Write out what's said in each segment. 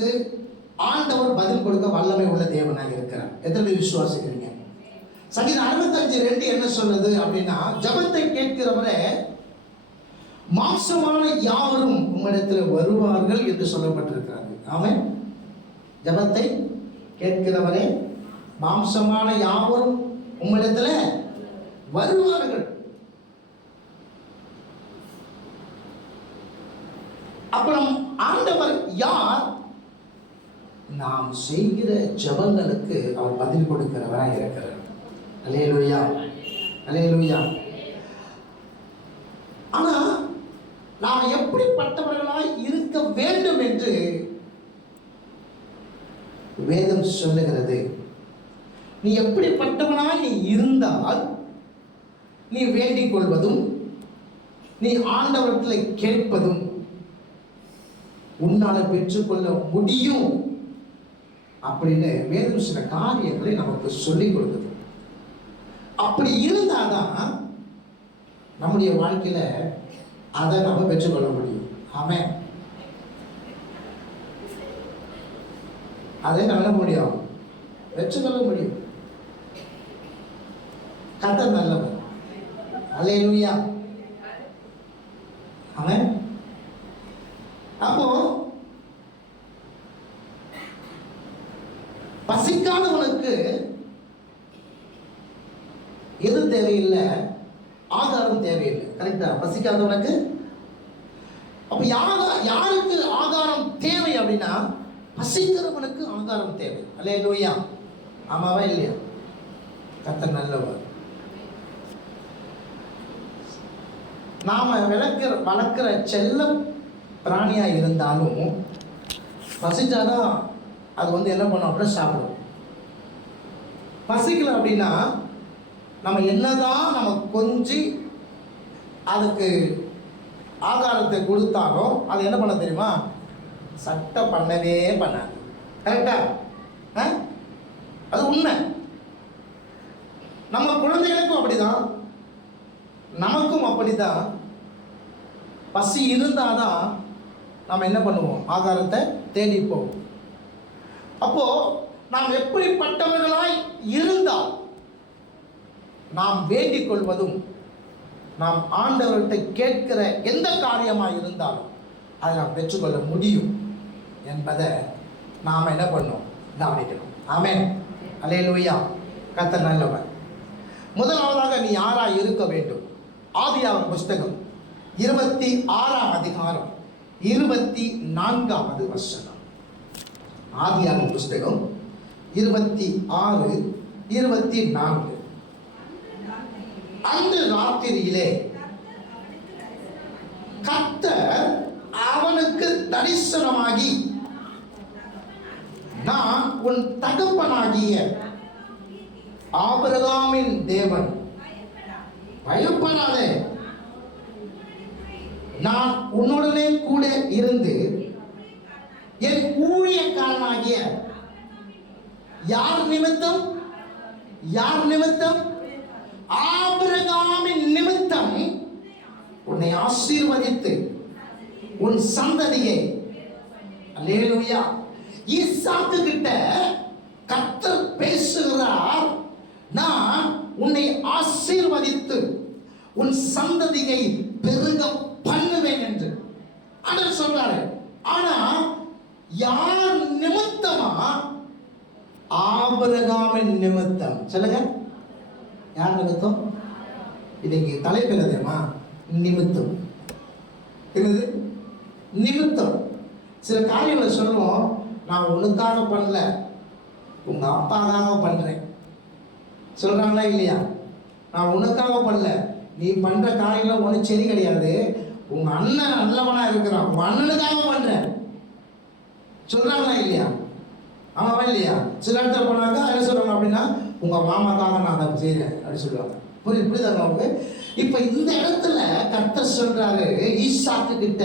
ஜெபங்களுக்கு ஆண்டவர் பதில் கொடுக்க வல்லமை உள்ள தேவனாக இருக்கிறார். எத்தனை பேர் விசுவாசிக்கிறீங்க? சங்கீதம் 65:2 என்ன சொல்லுது அப்படின்னா, ஜெபத்தை கேட்கிறவரே மாம்சமான யாவரும் உம்மிடத்தில் வருவார்கள் என்று சொல்லப்பட்டிருக்கிறார்கள். ஆமென். ஜெபத்தை கேட்கிறவரே மாம்சமான யாவரும் உம்மிடத்தில் வருவார்கள். அப்புறம் ஆண்டவர் யார்? நாம் செய்கிற ஜெபங்களுக்கு அவர் பதில் கொடுக்கிறவராக இருக்கிறார். அல்லேலூயா, அல்லேலூயா. ஆனா நாம் எப்படிப்பட்டவர்களாய் இருக்க வேண்டும் என்று வேதம் சொல்லுகிறது. நீ எப்படிப்பட்டவனாய் நீ இருந்தால் நீ வேண்டிக் கொள்வதும் நீ ஆண்டவரத்தில் கேட்பதும் உன்னால பெற்றுக்கொள்ள முடியும் அப்படின்னு வேதம் சில காரியங்களை நமக்கு சொல்லிக் கொடுக்குது. அப்படி இருந்தாதான் நம்முடைய வாழ்க்கையில அதை நம்ம பெற்றுக்கொள்ள முடியும். ஆமென். அதை நல்ல முடியும், பெற்றுக்கொள்ள முடியும். கர்த்தர் நல்லவர். அல்லேலூயா. ஆமென். அப்போ பசிக்காதவனுக்கு எது தேவையில்லை? ஆதாரம் தேவையில்லை. கரெக்டா? பசிக்காதவனுக்கு. அப்ப யாருக்கு ஆதாரம் தேவை அப்படின்னா, பசிக்கிறவனுக்கு ஆதாரம் தேவை. அல்லேலூயா. ஆமாவா இல்லையா? கர்த்தர் நல்லவர். நாம வளர்க்கிற செல்ல பிராணியா இருந்தாலும் பசிச்சாதான் அது என்ன பண்ணும் அப்படின்னா சாப்பிடும். பசிக்கல அப்படின்னா நம்ம என்னதான் நம்ம கொஞ்சி அதுக்கு ஆகாரத்தை கொடுத்தாலும் அது என்ன பண்ண தெரியுமா? சட்டை பண்ணவே பண்ணாது. கரெக்டா? அது உண்மை. நம்ம குழந்தைகளுக்கும் அப்படிதான், நமக்கும் அப்படிதான். பசி இருந்தாதான் நாம் என்ன பண்ணுவோம்? ஆகாரத்தை தேடி போவோம். அப்போ நாம் எப்படிப்பட்டவர்களாய் இருந்தால் நாம் வேண்டிக் கொள்வதும் நாம் ஆண்டவர்கிட்ட கேட்கிற எந்த காரியமாக இருந்தாலும் அதை நாம் பெற்றுக்கொள்ள முடியும் என்பதை நாம் என்ன பண்ணோம்? கவனிக்கணும். ஆமென். அல்லேலூயா. கர்த்தர் நல்லவர். முதலாவதாக நீ யாராய் இருக்க வேண்டும்? ஆதியாகமம் புஸ்தகம் 26ஆம் அதிகாரம் 24வது வசனம். ஆதியாகமம் புஸ்தகம் 26:24. அந்த ராத்திரியிலே கர்த்தர் அவனுக்கு தரிசனமாகி, நான் உன் தகப்பனாகிய ஆபிரகாமின் தேவன், பயப்படாதே, நான் உன்னுடனே கூட இருந்து என் ஊழியக்காரனாகிய யார் நிமித்தம்? ஆபிரகாமின் நிமித்தம் உன்னை ஆசீர்வதித்து உன் சந்ததியை, அல்லேலூயா, ஈசாக்கு கிட்ட கர்த்தர் பேசுகிறார், நான் உன்னை ஆசீர்வதித்து உன் சந்ததியை பெருக பண்ணுவேன் என்று ஆண்டவர் சொல்றாரு. ஆனா யார் நிமித்தமா? ஆபிரகாமின் நிமித்தம். சொல்லுங்க, யார் நிமித்தம்? இன்னைக்கு தலைப்பு என்ன தெரியுமா? நிமித்தம். என்னது நிமித்தம்? சில காரியங்களை சொல்லுவோம், நான் உனக்காக பண்ணல, உங்க அப்பாக்காக பண்றேன். சொல்றாங்களா இல்லையா? நான் உனக்காக பண்ணல, நீ பண்ற காரியங்கள் ஒன்றும் சரி கிடையாது, உங்க அண்ணன் நல்லவனா இருக்கிறான், உங்க அண்ணனுக்காக பண்ற. சொல்றாங்களா இல்லையா? ஆமாவா இல்லையா? சில இடத்துல போனாங்க என்ன சொல்றாங்க அப்படின்னா, உங்க மாமாக்காக நான் அதை செய்யறேன் அப்படின்னு சொல்லுவாங்க. புரியுது நமக்கு? இப்ப இந்த இடத்துல கர்த்தர் சொல்றாரு ஈசாக்கு கிட்ட,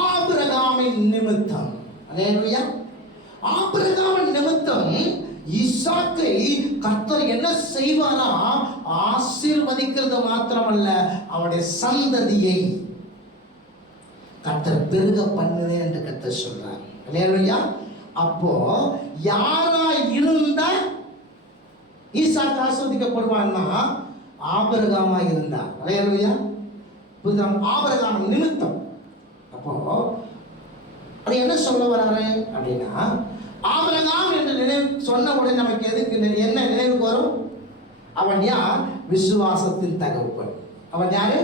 ஆபிரகாமின் நிமித்தம். அல்லேலூயா. ஆபிரகாமின் நிமித்தம் ஈசாக்கை கர்த்தர் என்ன செய்வாரா? ஆசீர்வதிக்கிறது மாத்திரமல்ல, அவனுடைய சந்ததியை கர்த்தர் பெருக பண்ணுவேன் என்று கர்த்தர் சொல்றார். அல்லேலூயா. அப்போ யாரா இருந்தா ஈசாக்கு ஆசீர்வதிக்கப்படுவான்னா ஆபிரகாமா இருந்தார். அல்லேலூயா. புரியுதா? ஆபிரகாம் நிமித்தம். அப்போ அது என்ன சொல்ல வராரு அப்படின்னா, ஆபிரகாம் என்று நினைவு சொன்ன உடனே நமக்கு எதுக்கு என்ன நினைவுக்கு வரும்? அவன் யார்? விசுவாசத்தின் தகப்பன். அவன் யாரு?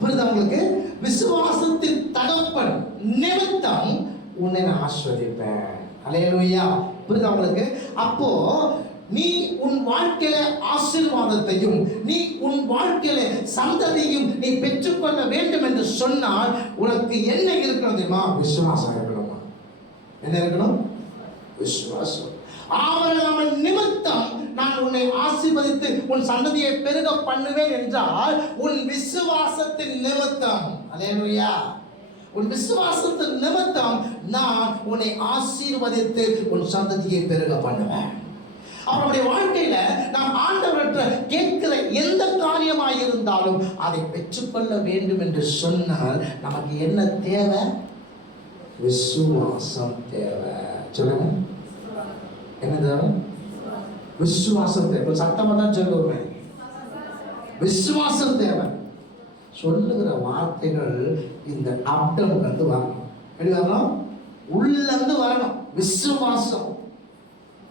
புரியுதா உங்களுக்கு? விசுவாசத்தின் தகப்பன் நிமித்தம் உன்னை நான் ஆசீர்வதிப்பேன். அல்லேலூயா. புரியுதா உங்களுக்கு? அப்போ நீ உன் வாழ்க்கையில ஆசீர்வாதத்தையும் நீ உன் வாழ்க்கையில சந்ததியும் நீ பெற்றுக்கொள்ள வேண்டும் என்று சொன்னால் உனக்கு என்ன இருக்கணும் தெரியுமா? விசுவாசம் இருக்கணுமா? என்ன இருக்கணும்? விசுவாசம். ஆபிரகாம் நிமித்தம் நான் உன்னை ஆசீர்வதித்து உன் சந்ததியை பெருக பண்ணுவேன் என்றால் உன் விசுவாசத்தின் நிமித்தம். அல்லேலூயா. உன் விசுவாசத்தின் நிமித்தம் நான் உன்னை ஆசீர்வதித்து உன் சந்ததியை பெருக பண்ணுவேன். அவருடைய வாழ்க்கையில நாம் ஆண்டவர்கிட்ட கேட்கிற எந்த காரியமாக இருந்தாலும் அதை பெற்றுக்கொள்ள வேண்டும் என்று சொன்னால் நமக்கு என்ன தேவை? விசுவாசம் தேவை. சொல்லுங்க, என்ன தேவை? விசுவாசம் தேவை. சத்தமா தான் சொல்லுவேன், விசுவாசம் தேவை. சொல்லுகிற வார்த்தைகள் இந்த அப்டம் வந்து வரணும். எப்படி வரணும்? உள்ள இருந்து வரணும். விசுவாசம்.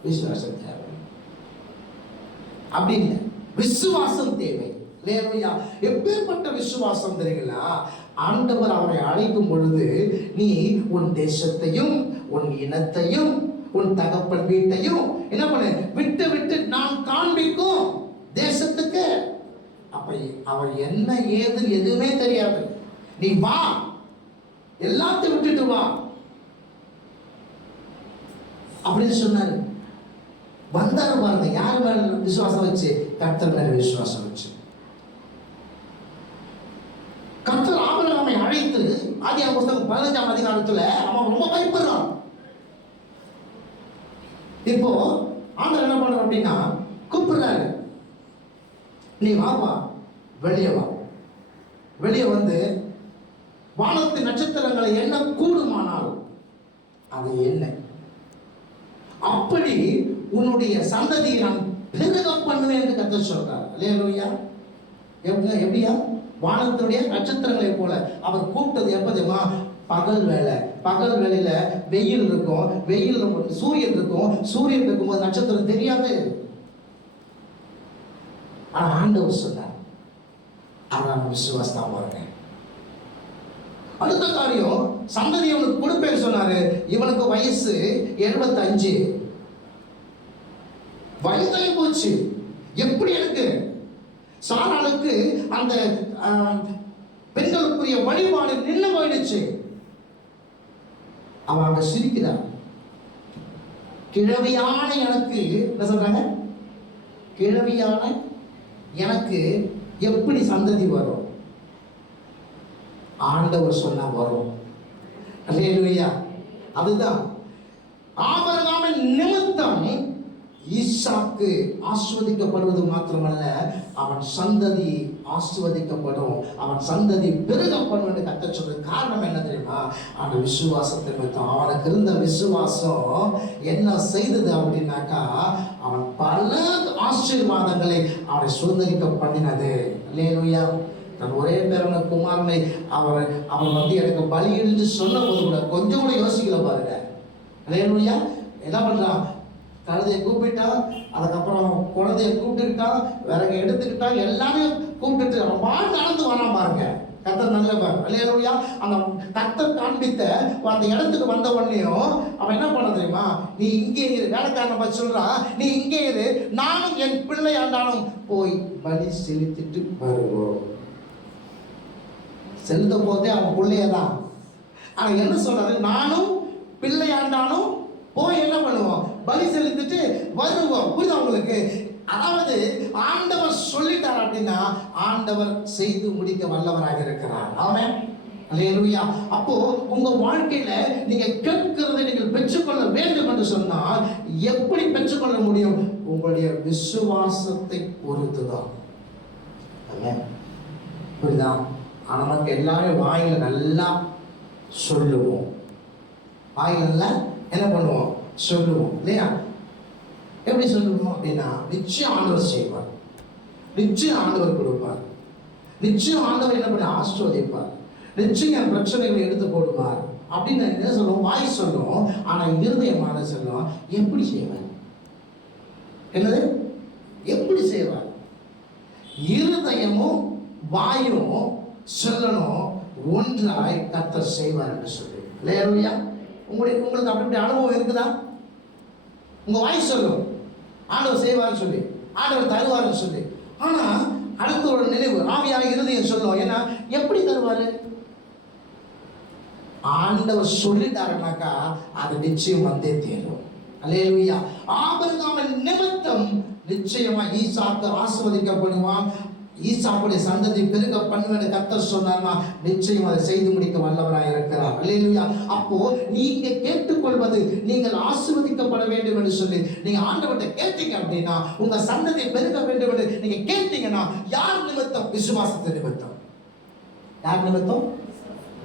விசுவாசம் தேவை. அப்படின்னு விசுவாசம் தேவை. அல்லேலூயா. எப்பேற்பட்ட விசுவாசம் தெரியுங்களா? ஆண்டவர் அவரை அழைக்கும் பொழுது நீ உன் தேசத்தையும் உன் இனத்தையும் உன் தகப்பன் வீட்டையும் என்ன பண்ணு? விட்டு விட்டு நான் காண்பிக்கும் தேசத்துக்கு. அப்ப அவர் என்ன ஏது எதுவுமே தெரியாது. நீ வா, எல்லாத்தையும் விட்டுட்டு வா அப்படின்னு சொன்னாரு. வந்தாரு பாருங்க. யார் மேல விசுவாசம் வச்சு? கர்த்தர் மேல விசுவாசம் வச்சு. கர்த்தர் ஆபிரகாமை அழைத்து ஆதியாகமம் புத்தகம் 15ஆம் அதிகாரத்துல அவன் ரொம்ப பயப்படுறான். இப்போ ஆண்டவர் என்ன பண்றாரு அப்படின்னா கூப்பிடுறாரு, நீ வாப்பா, வெளியே வா. வெளியே வந்து வானத்து நட்சத்திரங்களை என்ன கூடுமானால் அது என்ன, அப்படி உன்னுடைய சந்ததியை நான் பெருக பண்ணுவேன் என்று கர்த்தர் சொல்றார். அல்லேலூயா. எப்படியா? வானத்துடைய நட்சத்திரங்களை போல. அவர் கூப்பிட்டது எப்ப தெரியுமா? பகல் வேலை. பகல் வேலையில வெயில் இருக்கும், வெயில் சூரியன் இருக்கும், சூரியன் இருக்கும்போது நட்சத்திரம் தெரியாது. ஆனா ஆண்டவர் சொன்னார், அதான் விசுவாசமா பாருங்க. அடுத்த காரியம், சந்ததி அவனுக்கு கொடுப்பேன்னு சொன்னாரு. இவனுக்கு வயசு 75. வயதாகி போச்சு. எப்படி இருக்கு? சாராளுக்கு அந்த பெண்களுக்குரிய வழிபாடு நின்று போயிடுச்சு. அவன் அங்க சிரிக்கிறான். கிழவியான எனக்கு என்ன சொல்றாங்க? கிழவியான எனக்கு எப்படி சந்ததி வரும்? ஆண்டவர் சொன்னா வரும். அல்லேலூயா. அதுதான் ஆபிரகாமின் நிமித்தம் ஈசாக்கு ஆசீர்வதிக்கப்படுவது மாத்திரமல்ல, அவன் சந்ததி ஆசீர்வதிக்கப்படும், அவன் சந்ததி பெருகப்படும் என்று கர்த்தர் சொல்ற காரணம் என்ன தெரியுமா? அந்த விசுவாசத்தை நிமித்தம். அவனுக்கு இருந்த விசுவாசம் என்ன செய்தது அப்படின்னாக்கா, அவன் பல ஆசீர்வாதங்களை அவனை சுதந்திரிக்க பண்ணினது. அல்லேலூயா. தன் ஒரே பேரான குமாரனை அவன் வந்து எனக்கு பலியிடுன்னு சொன்ன போது கூட கொஞ்சம் கூட யோசிக்கல பாருங்க. அல்லேலூயா. என்ன பண்றான்? கழுதையை கூப்பிட்டான், அதுக்கப்புறம் குழந்தைய கூப்பிட்டுக்கிட்டான், விறகு எடுத்துக்கிட்டான், எல்லாரையும் கூப்பிட்டுட்டு அவன் பாட்டு நடந்து வரான் பாருங்க. கர்த்தர் நல்லவர். அல்லேலூயா. அந்த கர்த்தர் காண்பித்த அந்த இடத்துக்கு வந்த உடனேயும் அவன் என்ன பண்ண தெரியுமா? நீ இங்கே இரு. வேலைக்காரனை பார்த்து சொல்றான், நீ இங்கே இரு, நானும் என் பிள்ளை ஆண்டாலும் போய் பலி செலுத்திட்டு வருவோம். செலுத்த போதே அவன் பிள்ளையதான். ஆனா என்ன சொல்றாரு? நானும் பிள்ளை ஆண்டாலும் போய் என்ன பண்ணுவோம்? பலி செலுத்திட்டு வருவோம். புரியுதா உங்களுக்கு? அதாவது ஆண்டவர் சொல்லிட்டார் அப்படின்னா ஆண்டவர் செய்து முடிக்க வல்லவராக இருக்கிறார். ஆமென். அல்லேலூயா. அப்போ உங்க வாழ்க்கையில நீங்க கேட்கிறதை நீங்கள் பெற்றுக்கொள்ள வேண்டும் என்று சொன்னால் எப்படி பெற்றுக்கொள்ள முடியும்? உங்களுடைய விசுவாசத்தை பொறுத்துதான். ஆமென். புரியுதா? நமக்கு எல்லாரும் வாயில நல்லா சொல்லுவோம், வாயில என்ன பண்ணுவோம்? சொல்லுவோம் இல்லையா? எப்படி சொல்லுவோம் அப்படின்னா, நிச்சயம் ஆண்டவர் செய்வார், நிச்சயம் ஆண்டவர் கொடுப்பார், நிச்சயம் ஆண்டவர் என்ன பண்ண ஆசீர்வதிப்பார், நிச்சயம் பிரச்சனைகளை எடுத்து போடுவார் அப்படின்னு என்ன சொல்லுவோம்? வாய் சொல்லுவோம். ஆனா இருதயமான சொல்லுவோம், எப்படி செய்வார்? என்னது? எப்படி செய்வார்? இருதயமும் வாயும் சொல்லணும், ஒன்றாய் கர்த்தர் செய்வார் என்று சொல்லி. அல்லேலூயா. உங்களுக்கு அப்படி அனுபவம் இருக்குதா? உங்க வாய் சொல்லும் ஆண்டவர் செய்வார்னு சொல்லி, ஆண்டவர் தருவார்னு சொல்லி. ஆனா அடுத்த ஒரு நினைவு ஆவியாக இருதயம் சொல்லும். ஏன்னா எப்படி தருவாரு? ஆண்டவர் சொல்லிட்டாருனாக்கா அது நிச்சயம் வந்தே தீரும். அல்லேலூயா. ஆபிரகாமின் நிமித்தம் நிச்சயமா ஈசாக்கு ஆசீர்வதிக்கப்படுவான், ஈசாக்குடைய சந்ததி பெருக பண்ணுவேன் கர்த்தர் சொன்னார்னா நிச்சயம் அதை செய்து முடிக்க வல்லவராக இருக்கிறார். அல்லேலூயா. அப்போ நீங்க கேட்டுக்கொள்வது, நீங்கள் ஆசீர்வதிக்கப்பட வேண்டும் என்று சொல்லி நீங்க ஆண்டவர்கிட்ட கேட்டீங்க அப்படின்னா, உங்க சந்ததி பெருக வேண்டும் என்று நீங்க கேட்டீங்கன்னா, யார் நிமித்தம்? விசுவாசத்தின் நிமித்தம். யார் நிமித்தம்?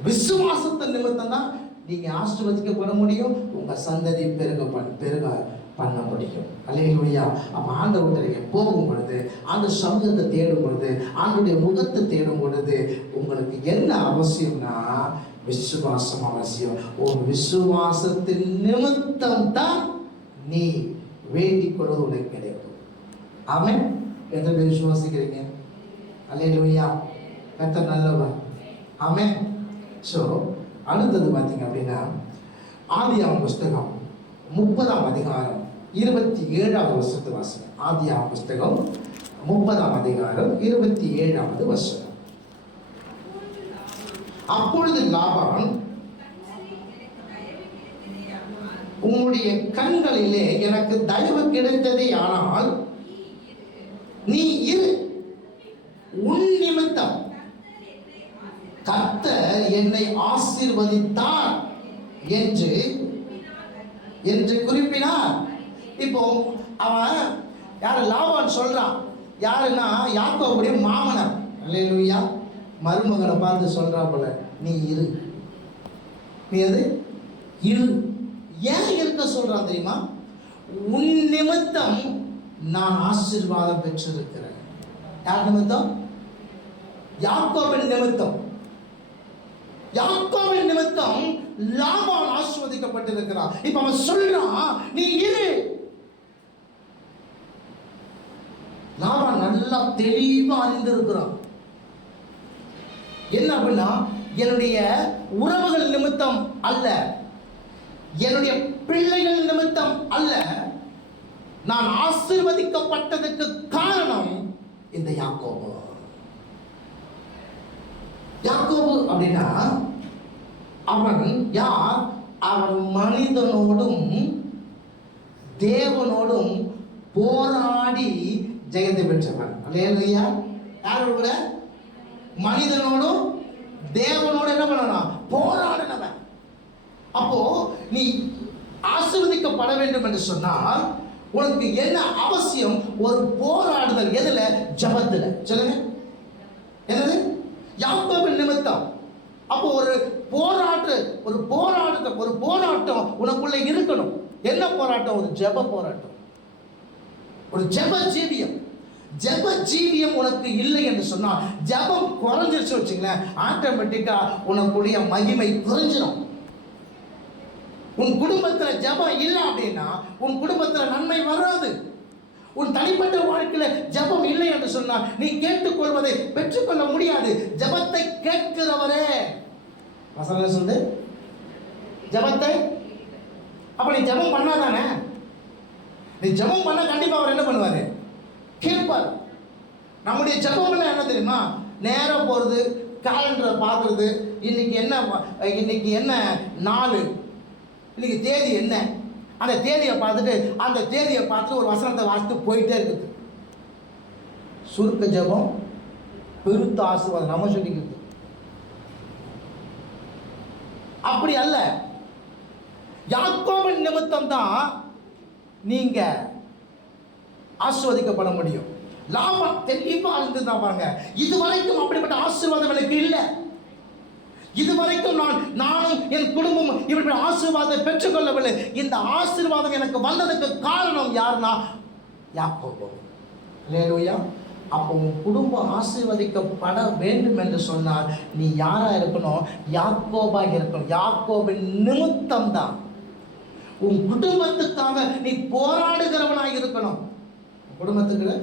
விசுவாசத்தின் நிமித்தம் தான் நீங்க ஆசீர்வதிக்கப்பட முடியும், உங்க சந்ததி பெருக பண்ண முடியும். அல்லேலூயா. அப்ப ஆண்டவருடைய போகும் பொழுது, அந்த சமூகத்தை தேடும் பொழுது, ஆண்டுடைய முகத்தை தேடும் பொழுது உங்களுக்கு என்ன அவசியம்னா விசுவாசம் அவசியம். ஒரு விசுவாசத்தின் நிமித்தம் தான் நீ வேண்டிக் கொள்வது உனக்கு கிடைக்கும். ஆமென். எத்தனை பேர் விசுவாசிக்கிறீங்க? அல்லேலூயா. கர்த்தர் நல்லவர். ஆமென். ஸோ அடுத்தது பார்த்தீங்க அப்படின்னா, ஆதியாகமம் புஸ்தகம் 30ஆம் அதிகாரம் 27வது வசனத்தை வாசிங்க. ஆதியாகமம் புஸ்தகம் 30ஆம் அதிகாரம் 27வது வசனம். அப்பொழுது லாபான், உம்முடைய கண்களிலே எனக்கு தயவு கிடைத்ததே, ஆனால் நீ இரு, உன் நிமித்தம் கர்த்தர் என்னை ஆசீர்வதித்தார் என்று குறிப்பினார். இப்போ அவன் யாரு? லாபான் சொல்றான். யாருன்னா யாக்கோபுடைய மாமனார். அல்லேலூயா. மருமகனை பார்த்து சொல்றா போல, நீ இரு, நீ அது இரு. ஏன் இருக்க சொல்றான் தெரியுமா? உன் நிமித்தம் நான் ஆசீர்வாதம் பெற்றிருக்கிறேன். யார் நிமித்தம்? யாக்கோபின் நிமித்தம். யாக்கோபின் நிமித்தம் லாபான் ஆசீர்வதிக்கப்பட்டிருக்கிறார். இப்ப அவன் சொல்றான், நீ இரு. லாபான் நல்லா தெளிவா அறிந்திருக்கிறான். என்ன அப்படின்னா, என்னுடைய உறவுகள் நிமித்தம் அல்ல, என்னுடைய பிள்ளைகள் நிமித்தம் அல்ல, நான் ஆசீர்வதிக்கப்பட்டதுக்கு காரணம் இந்த யாக்கோபு. யாக்கோபு அப்படின்னா அவன் யார்? அவன் மனிதனோடும் தேவனோடும் போராடி ஜெயத்தை பெற்றவன். அல்லேலூயா. யாரோடு கூட? மனிதனோடும் தேவனோடு என்ன பண்ணணும்? போராடினவன். அப்போ நீ ஆசீர்வதிக்கப்பட வேண்டும் என்று சொன்னால் உனக்கு என்ன அவசியம்? ஒரு போராடுதல். எதுல? ஜெபத்துல. சொல்லுங்க, என்னது? யாக்கோபின் நிமித்தம். அப்போ ஒரு போராட்டம் உனக்குள்ள இருக்கணும். என்ன போராட்டம்? ஒரு ஜெப போராட்டம், ஒரு ஜெப ஜீவியம். ஜெப ஜீவியம் உனக்கு இல்லை என்று சொன்னால், ஜெபம் குறைஞ்சிருச்சு வச்சுங்களேன், ஆட்டோமேட்டிக்கா உனக்குடைய மகிமை குறைஞ்சிடும். உன் குடும்பத்துல ஜெபம் இல்லை அப்படின்னா உன் குடும்பத்துல நன்மை வராது. உன் தனிப்பட்ட வாழ்க்கையில ஜெபம் இல்லை என்று சொன்னால் நீ கேட்டுக்கொள்வதை பெற்றுக்கொள்ள முடியாது. ஜெபத்தை கேட்கிறவரே வசனம் சொல்லு, ஜெபத்தை. அப்ப நீ ஜெபம் பண்ணாதானே? நீ ஜெபம் பண்ண கண்டிப்பா அவர் என்ன பண்ணுவாரு? கேட்பார். நம்முடைய ஜெபம்ல என்ன தெரியுமா? நேரம் போறது, காலண்டரை பார்க்கறது, இன்னைக்கு என்ன நாள், இன்னைக்கு தேதி என்ன, அந்த தேதியை பார்த்துட்டு ஒரு வசனத்தை வாசித்து போயிட்டே இருக்குது. சுருக்க ஜெபம் பெருத்த ஆசீர்வாதம் நம்ம சொல்லிக்கிறது. அப்படி அல்ல. யாக்கோபின் நிமித்தம் தான் நீங்க ஆசீர்வதிக்கப்பட முடியும். லாபான் தெளிவா இருந்துதான் பாருங்க, இதுவரைக்கும் அப்படிப்பட்ட ஆசீர்வாதம் எனக்கு இல்லை. இதுவரைக்கும் நானும் என் குடும்பம் இப்படி ஆசீர்வாதத்தை பெற்றுக்கொள்ளவில்லை. இந்த ஆசீர்வாதம் எனக்கு வந்ததுக்கு காரணம் யாருன்னா யாக்கோபு. அல்லேலூயா. அப்போ உன் குடும்பம் ஆசீர்வதிக்கப்பட வேண்டும் என்று சொன்னால் நீ யாரா இருக்கணும்? யாக்கோபாக இருக்கணும். யாக்கோபின் நிமித்தம் தான் உன் குடும்பத்துக்காக நீ போராடுகிறவனாக இருக்கணும். குடும்பத்துக்கு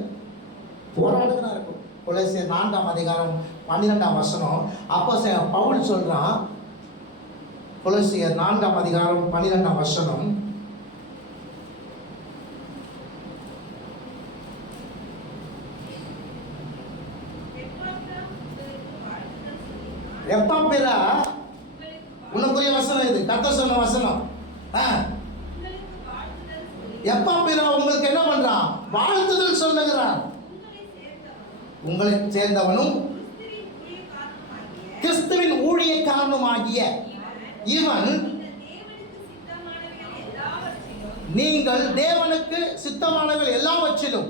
போராடுகிறா இருக்கும். கொலோசியர் 4:12 அப்போ பவுல் சொல்றான். கொலோசியர் 4:12 எப்பாப்பிரா உனக்குரிய வசனம் இது, கர்த்தர் சொன்ன வசனம். எப்பாப்பிரா உங்களுக்கு என்ன பண்றான்? வாழ்த்துதல் சொல்லுகிறான். உங்களை சேர்ந்தவனும் கிறிஸ்துவின் ஊழியக்காரனுமாகிய இவன் நீங்கள் தேவனுக்கு சித்தமானவர்கள் எல்லாவற்றிலும்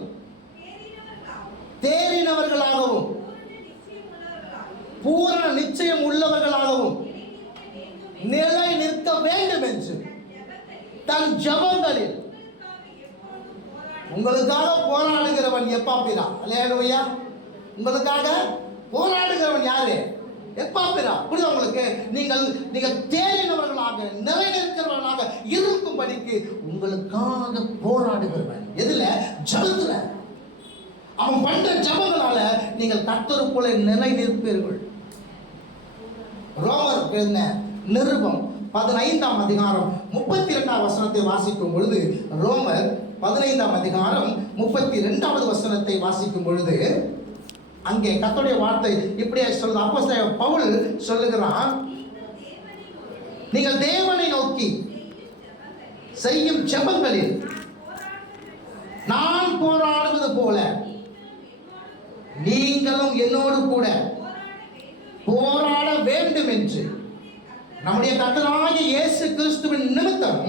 தேறினவர்களாகவும் பூரண நிச்சயம் உள்ளவர்களாகவும் நிலை நிற்க வேண்டும் என்று தன் ஜெபங்களில் உங்களுக்காக போராடுகிறவன் எப்பாப்பிரா. அல்லேலூயா. உங்களுக்காக போராடுகிறவன் யாரு? எப்பாப்பிரா. புரியுதா உங்களுக்கு? நீங்கள் தேறினவர்களாக நிலை நிற்கிறவர்களாக இருக்கும்படிக்கு உங்களுக்காக போராடுகிறவன். எதுல? ஜெபத்துல. அவன் பண்ற ஜெபங்களால நீங்கள் கர்த்தருக்குள்ளே நிலை நிற்பீர்கள். ரோமர் எழுதின நிருபம் 15:32 வாசிக்கும் பொழுது, ரோமர் 15:32 வாசிக்கும் பொழுது அங்கே கர்த்தருடைய வார்த்தை இப்படியே சொல்லுது. அப்போஸ்தலன் பவுல் சொல்லுகிறான், நீங்கள் தேவனை நோக்கி செய்யும் ஜெபங்களில் நான் போராடுவது போல நீங்களும் என்னோடு கூட போராட வேண்டும் என்று நம்முடைய கர்த்தராகிய இயேசு கிறிஸ்துவின் நிமித்தம்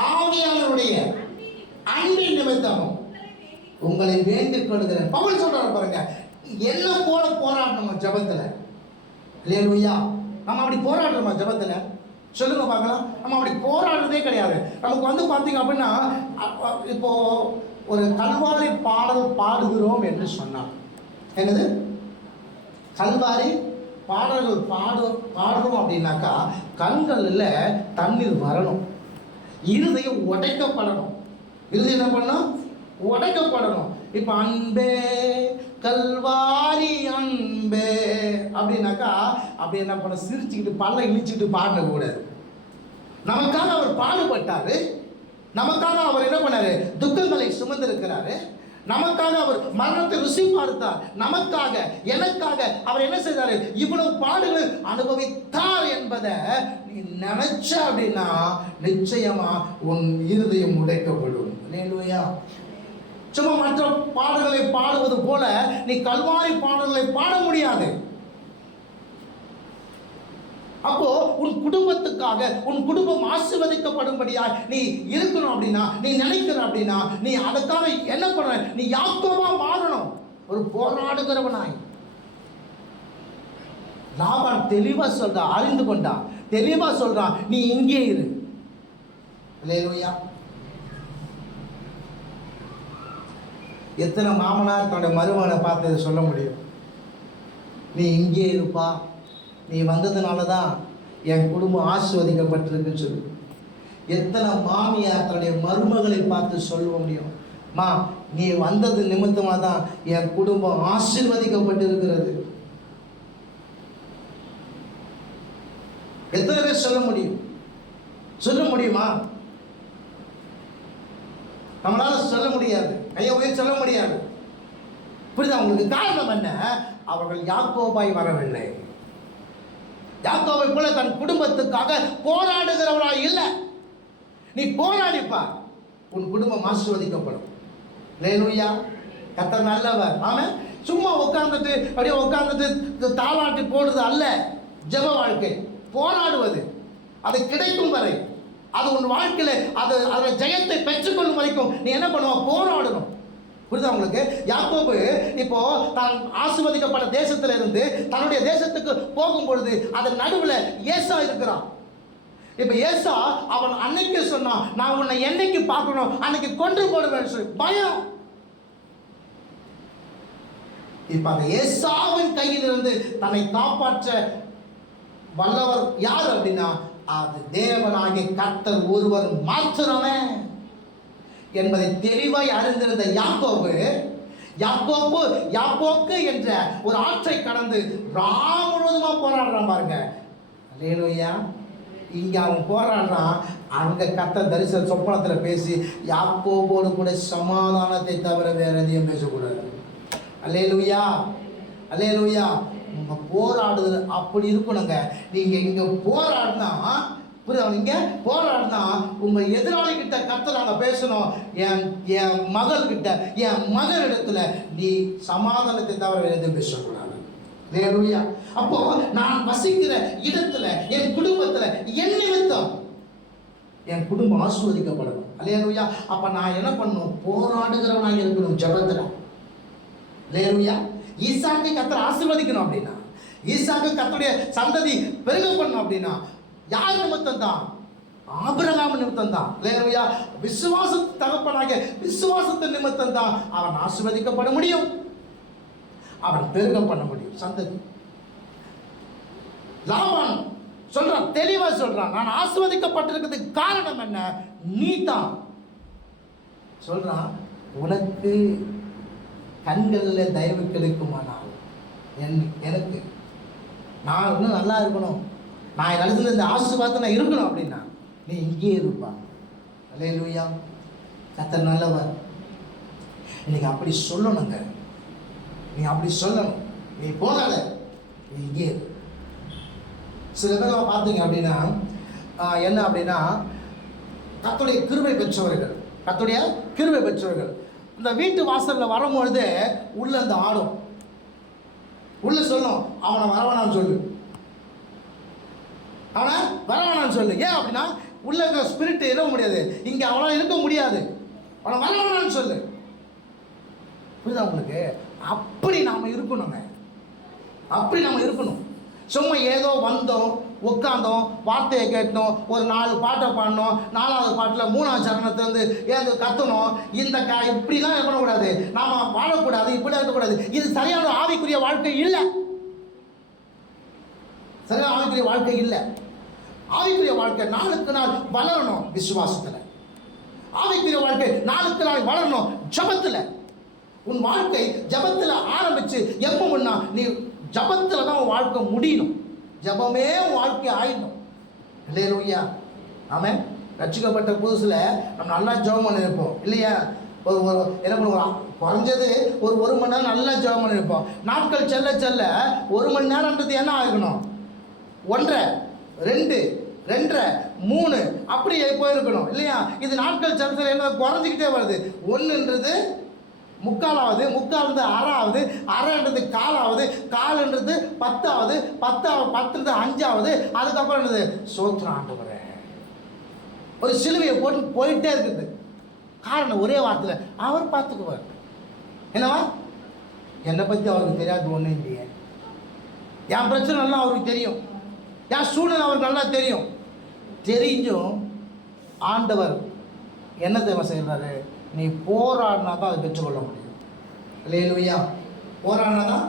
ஆவியானவருடைய அன்பின் நிமித்தமும் உங்களை வேண்டிக் கொள்கிறேன். பவுல் சொல்றாரு பாருங்க, என்ன போல போராடணும் ஜெபத்துல. அல்லேலூயா. நம்ம அப்படி போராடுறோமா ஜெபத்துல? சொல்லுங்க பார்க்கலாம். நம்ம அப்படி போராடுறதே கிடையாது. நமக்கு பார்த்தீங்க அப்படின்னா, இப்போ ஒரு கல்வாரி பாடல் பாடுகிறோம் என்று சொன்னார். என்னது? கல்வாரி பாடல்கள் பாடுறோம் அப்படின்னாக்கா கண்களில் தண்ணீர் வரணும், இருதயம் உடைக்கப்படணும். இருதயம் என்ன பண்ணணும்? உடைக்கப்படணும். இப்போ அன்பே கல்வாரி அன்பே அப்படின்னாக்கா அப்படி என்ன பண்ண? சிரிச்சுக்கிட்டு பல்ல இழிச்சுக்கிட்டு பாடக்கூடாது. நமக்காக அவர் பாடுபட்டாரு, நமக்காக அவர் என்ன பண்ணாரு? துக்கங்களை சுமந்திருக்கிறாரு. நமக்காக அவர் மரணத்தை ருசி பார்த்தார். நமக்காக, எனக்காக அவர் என்ன செய்தாரு? இவ்வளவு பாடுகள் அனுபவித்தார் என்பதை நீ நினைச்ச அப்படின்னா நிச்சயமா உன் இருதயம் உடைக்கப்படும். அல்லேலூயா. சும்மா மற்ற பாடல்களை பாடுவது போல நீ கல்வாரி பாடல்களை பாட முடியாது. அப்போ உன் குடும்பத்துக்காக, உன் குடும்பம் ஆசீர்வதிக்கப்படும்படியாக நீ இருக்கணும் அப்படின்னா, நீ நினைக்கிற அப்படின்னா, நீ அதுக்காக என்ன பண்ண? நீ யாக்கோபா மாறணும், ஒரு போராடுகிறவனாய். லாபான் தெளிவா சொல்றான், அறிந்து கொண்டான், தெளிவா சொல்றான், நீ இங்கே இரு. அல்லேலூயா. எத்தனை மாமனார் தன்னுடைய மருமகனை பார்த்து சொல்ல முடியும்? நீ இங்கே இருப்பா, நீ வந்ததுனால தான் என் குடும்பம் ஆசீர்வதிக்கப்பட்டிருக்குன்னு சொல்லு. எத்தனை மாமியார் தன்னுடைய மருமகளை பார்த்து சொல்ல முடியும்? மா, நீ வந்தது நிமித்தமாக தான் என் குடும்பம் ஆசீர்வதிக்கப்பட்டிருக்கிறது. எத்தனை பேர் சொல்ல முடியும்? சொல்ல முடியுமா? நம்மளால சொல்ல முடியாது. கையை உயர்த்தி சொல்ல முடியாது. புரியுதா உங்களுக்கு? காரணம் என்ன? அவர்கள் யாக்கோபாய் வரவில்லை. யாக்கோபை போல தன் குடும்பத்துக்காக போராடுகிறவராய் இல்லை. நீ போராடிப்பா, உன் குடும்பம் ஆசீர்வதிக்கப்படும். அல்லேலூயா. கர்த்தர் நல்லவர். ஆமா. சும்மா உட்கார்ந்துட்டு அப்படியே உட்கார்ந்துட்டு தாளாட்டி போடுறது அல்ல ஜெப வாழ்க்கை. போராடுவது, அது கிடைக்கும் வரை, அது உன் வாழ்க்கையில அதை ஜெயத்தை பெற்றுக்கொள்ளும் வரைக்கும் நீ என்ன பண்ணுவ? போராடணும். புரியுதா உங்களுக்கு? யாக்கோபு இப்போ தான் ஆசீர்வதிக்கப்பட்ட தேசத்துல இருந்து தன்னுடைய தேசத்துக்கு போகும் பொழுது அதன் நடுவில் ஏசா இருக்கிறான். இப்ப ஏசா அவன் அன்னைக்கு சொன்னான், நான் உன்னை என்னைக்கு பார்க்கணும் அன்னைக்கு கொன்று போடுவேன் சொல்லி பயம். இப்ப அந்த ஏசாவின் கையிலிருந்து தன்னை காப்பாற்ற வல்லவர் யார் அப்படின்னா அது தேவனாகிய கர்த்தர் ஒருவர் மாத்திரமே என்பதை தெளிவாய் அறிந்திருந்த யாக்கோபு என்ற ஒரு ஆற்றை கடந்து முழுவதுமா போராடுறான் பாருங்க. அல்லேலூயா. இங்க அவன் போராடுறான், அங்க கர்த்தர் தரிசன சொப்பனத்தில் பேசி யாக்கோபோடு கூட சமாதானத்தை தவிர வேற எதையும் பேசக்கூடாது. அல்லேலூயா, அல்லேலூயா. உங்க போராடுதல் அப்படி இருக்கணுங்க. நீங்க இங்க போராடினா புரியுதா? நீங்க போராடினா உங்க எதிராளி கிட்ட கர்த்தர் நாங்க பேசணும். என் மகள் கிட்ட, என் மகன் இடத்துல நீ சமாதானத்தை தவிர வேற எதுவும் பேசக்கூடாது. அல்லேலூயா. அப்போ நான் வசிக்கிற இடத்துல, என் குடும்பத்துல, என் நிமித்தம் என் குடும்பம் ஆசீர்வதிக்கப்படணும். அல்லேலூயா. அப்ப நான் என்ன பண்ணணும்? போராடுகிறவனாக இருக்கணும் ஜெபத்துல. அல்லேலூயா. ஈசாக்கை கர்த்தர் ஆசீர்வதிக்கணும் அப்படின்னா, ஈசாக்கு கர்த்தருடைய சந்ததி பெருக பண்ணணும் அப்படின்னா யார் நிமித்தம் தான்? ஆபிரகாம் நிமித்தம் தான். அல்லேலூயா. விசுவாச தகப்பனாகிய விசுவாசத்தின் நிமித்தம் தான் அவன் ஆசீர்வதிக்கப்பட முடியும், அவன் பெருக பண்ண முடியும் சந்ததி. லாபான் சொல்றான், தெளிவா சொல்றான், நான் ஆசீர்வதிக்கப்பட்டிருக்கிறதுக்கு காரணம் என்ன? நீ தான் சொல்றான். உனக்கு கண்களில் தயவு கிடைக்குமானால் எனக்கு நான் இன்னும் நல்லா இருக்கணும், நான் என் இடத்துல இந்த ஆசீர்வாதத்தை நான் இருக்கணும் அப்படின்னா நீ இங்கேயே இருப்பா. அல்லேலூயா. கர்த்தர் நல்லவர். இன்னைக்கு அப்படி சொல்லணுங்க. நீ அப்படி சொல்லணும். நீ போகாத, நீ இங்கே. சில பேர் பார்த்தீங்க அப்படின்னா என்ன அப்படின்னா கர்த்தருடைய கிருபை பெற்றவர்கள், கர்த்தருடைய கிருபை பெற்றவர்கள் இந்த வீட்டு வாசலில் வரும்பொழுது உள்ள அந்த ஆடும் உள்ள சொல்லும், அவனை வரவேணான்னு சொல்லு, அவனை வரவேணான்னு சொல்லு. ஏன் அப்படின்னா உள்ள இருக்கிற ஸ்பிரிட் இருக்க முடியாது, இங்கே அவனால் இருக்க முடியாது, அவனை வரவேணான்னு சொல்லு. புரியுதா உங்களுக்கு? அப்படி நாம் இருக்கணுங்க. அப்படி நம்ம இருக்கணும். சும்மா ஏதோ வந்தோம், உட்காந்தோம், வார்த்தையை கேட்டோம், ஒரு 4 பாட்டை பாடினோம், 4வது பாட்டில் 3வது சரணத்திலேருந்து ஏதோ கத்தணும், இந்த இப்படிலாம் இருக்கக்கூடாது, நாம் வாழக்கூடாது, இப்படி இருக்கக்கூடாது. இது சரியான ஆவிக்குரிய வாழ்க்கை இல்லை. சரியான ஆவிக்குரிய வாழ்க்கை இல்லை. ஆவிக்குரிய வாழ்க்கை நாளுக்கு நாள் வளரணும் விசுவாசத்தில். ஆவிக்குரிய வாழ்க்கை நாளுக்கு நாள் வளரணும் ஜபத்தில். உன் வாழ்க்கை ஜபத்தில் ஆரம்பித்து எப்போ முன்னா நீ ஜபத்தில் தான் உன் வாழ்க்கை முடியணும். ஜபமே உன் வாழ்க்கை ஆயிடணும். இல்லையா? ஆமாம். ரட்சிக்கப்பட்ட புதுசில் நம்ம நல்லா ஜபம் பண்ணி இருப்போம் இல்லையா? ஒரு என்ன பண்ணுவோம், குறைஞ்சது ஒரு மணி நேரம் நல்லா ஜபம் பண்ணி இருப்போம். நாட்கள் செல்ல செல்ல 1 மணி நேரம்ன்றது என்ன ஆகணும்? 1.5, 2, 2.5, 3 அப்படி போயிருக்கணும் இல்லையா? இது நாட்கள் செல்ல செல்ல என்ன குறைஞ்சிக்கிட்டே வருது. 1ன்றது 3/4, 3/4 1/2, 1/2 1/4, 1/4 10, 10 5, அதுக்கப்புறம் என்னது? சோத்திரம் ஆண்டவரே. ஒரு சிலுவையை போட்டு போயிட்டே இருக்குது. காரணம் ஒரே வார்த்தையில், அவர் பார்த்துக்குவார். என்னவா? என்னை பற்றி அவருக்கு தெரியாது ஒன்றும் இல்லையே. என் பிரச்சனை நல்லா அவருக்கு தெரியும், என் சூழ்நிலை அவருக்கு நல்லா தெரியும். தெரிஞ்சும் ஆண்டவர் என்ன தேவை செய்கிறாரு? நீ போராடினா தான் அதை பெற்றுக்கொள்ள முடியும். அல்லேலூயா. போராடினா தான்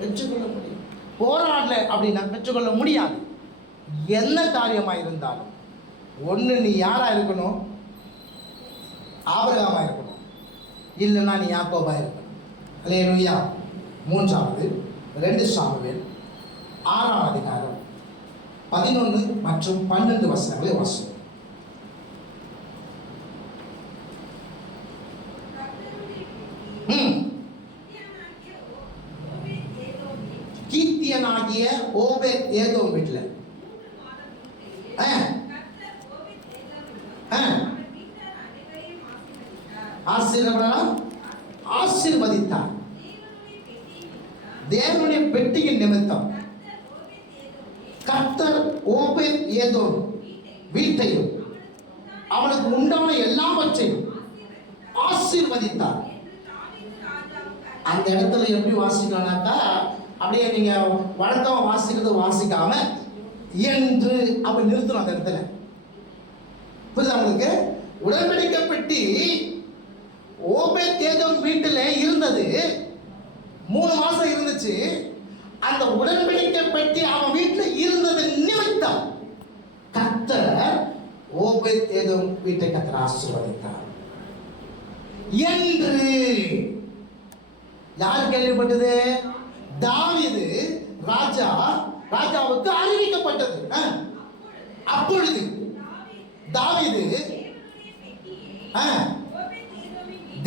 பெற்றுக்கொள்ள முடியும். போராடல அப்படின்னா பெற்றுக்கொள்ள முடியாது. என்ன காரியமாக இருந்தாலும் ஒன்று நீ யாராக இருக்கணும்? ஆபிரகாமாக இருக்கணும், இல்லைன்னா நீ யாக்கோபாக இருக்கணும். அல்லேலூயா. 3வது 2 சாமுவேல் 6ஆம் அதிகாரம் 11 மற்றும் 12 வசனங்களை வாசிக்கும். கீத்தியனாகிய ஓபேத் ஏதோம் வீட்டில் ஆசீர்வதித்தார். தேவனுடைய பெட்டியின் நிமித்தம் கர்த்தர் ஓபேத் ஏதோம் வீட்டையும் அவனுக்கு உண்டான எல்லாவற்றையும் ஆசீர்வதித்தார் அந்த இடத்துல எப்படி வாசிக்கலாம்னாக்கா, அப்படியே நீங்க வழக்கமா வாசிக்கிறது வாசிக்காம என்று அப்படி நிறுத்தணும் அந்த இடத்துல. புரியுதா உங்களுக்கு? உடன்படிக்கை பெட்டி ஓபேத்-ஏதோம் வீட்டில் இருந்தது, 3 மாசம் இருந்துச்சு. அந்த உடன்படிக்கை பெட்டி அவன் வீட்டில் இருந்தது நிமித்தம் கர்த்தர் ஓபேத்-ஏதோம் வீட்டை கர்த்தர் ஆசீர்வதித்தார் என்று யார் கேள்விப்பட்டது? தாவீது ராஜாவுக்கு அறிவிக்கப்பட்டது. அப்பொழுது தாவீது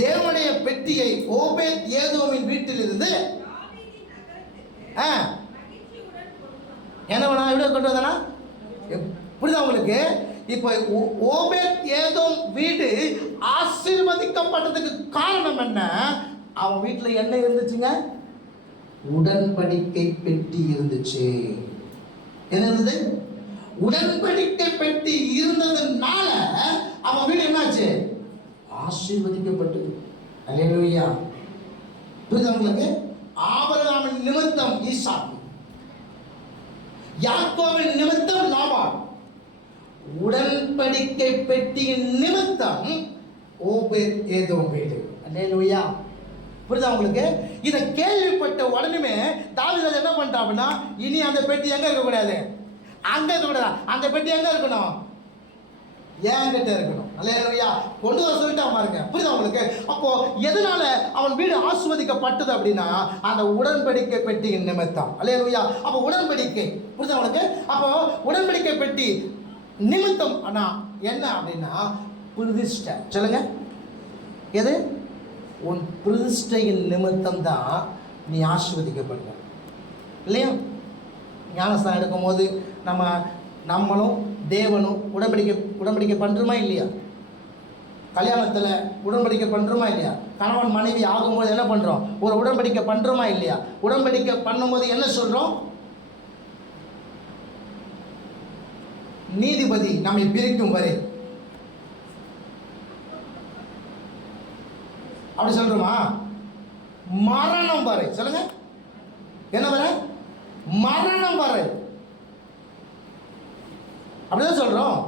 தேவனுடைய பெட்டியை ஓபேத்-ஏதோமின் வீட்டிலிருந்து என்ன எப்படி கொண்டு வந்தானா? புரியுதா உங்களுக்கு? இப்ப ஓபேத்-ஏதோம் வீடு ஆசீர்வதிக்கப்பட்டதுக்கு காரணம் என்ன? அவன் வீட்டுல என்ன இருந்துச்சுங்க? உடன்படிக்கை பெட்டி இருந்துச்சு. என்ன இருந்தது? உடன்படிக்கை பெட்டி இருந்ததுனால அவன் வீடு என்னாச்சு? ஆசீர்வதிக்கப்பட்டது. அல்லேலூயா. புரியுதா உங்களுக்கு? ஆபிரகாமின் நிமித்தம் ஈசாக்கு, யாக்கோபின் நிமித்தம் லாபான், உடன்படிக்கை பெட்டியின் நிமித்தம் ஓபேத்-ஏதோம் வீடு. அல்லேலூயா. புரியுதா உங்களுக்கு? இதை கேள்விப்பட்ட உடனே தாவீது என்ன பண்ணிட்டான் அப்படின்னா, இனி அந்த பெட்டி எங்க இருக்கக்கூடாது, அங்க இருக்கக்கூடாது. அந்த பெட்டி எங்க இருக்கணும்? என்கிட்ட இருக்கணும். அல்லேலூயா. கொண்டு வர சொல்லிட்டான் பாருங்க. புரியுதா உங்களுக்கு? அப்போ எதனால அவன் வீடு ஆசீர்வதிக்கப்பட்டது அப்படின்னா, அந்த உடன்படிக்கை பெட்டியின் நிமித்தம். அல்லேலூயா. அப்போ உடன்படிக்கை, புரியுதா உங்களுக்கு? அப்போ உடன்படிக்கை பெட்டி நிமித்தம் ஆனா என்ன அப்படின்னா, பிரதிஷ்டை. சொல்லுங்க, எது? உன் பிரதிஷ்டையின் நிமித்தம் தான் நீ ஆசீர்வதிக்கப்படுற. இல்லையா? ஞானஸ்தானம் எடுக்கும்போது நம்மளும் தேவனும் உடன்படிக்கை பண்ணுறோமா இல்லையா? கல்யாணத்தில் உடன்படிக்கை பண்ணுறோமா இல்லையா? கணவன் மனைவி ஆகும்போது என்ன பண்ணுறோம்? ஒரு உடன்படிக்கை பண்ணுறோமா இல்லையா? உடன்படிக்கை பண்ணும்போது என்ன சொல்கிறோம்? நீதிபதி நம்மை பிரிக்கும் வரை அப்படி சொல்றோமா? மரணம் வரை. சொல்லுங்க, என்ன வரை? மரணம் வரை. அப்படிதான் சொல்றோம்.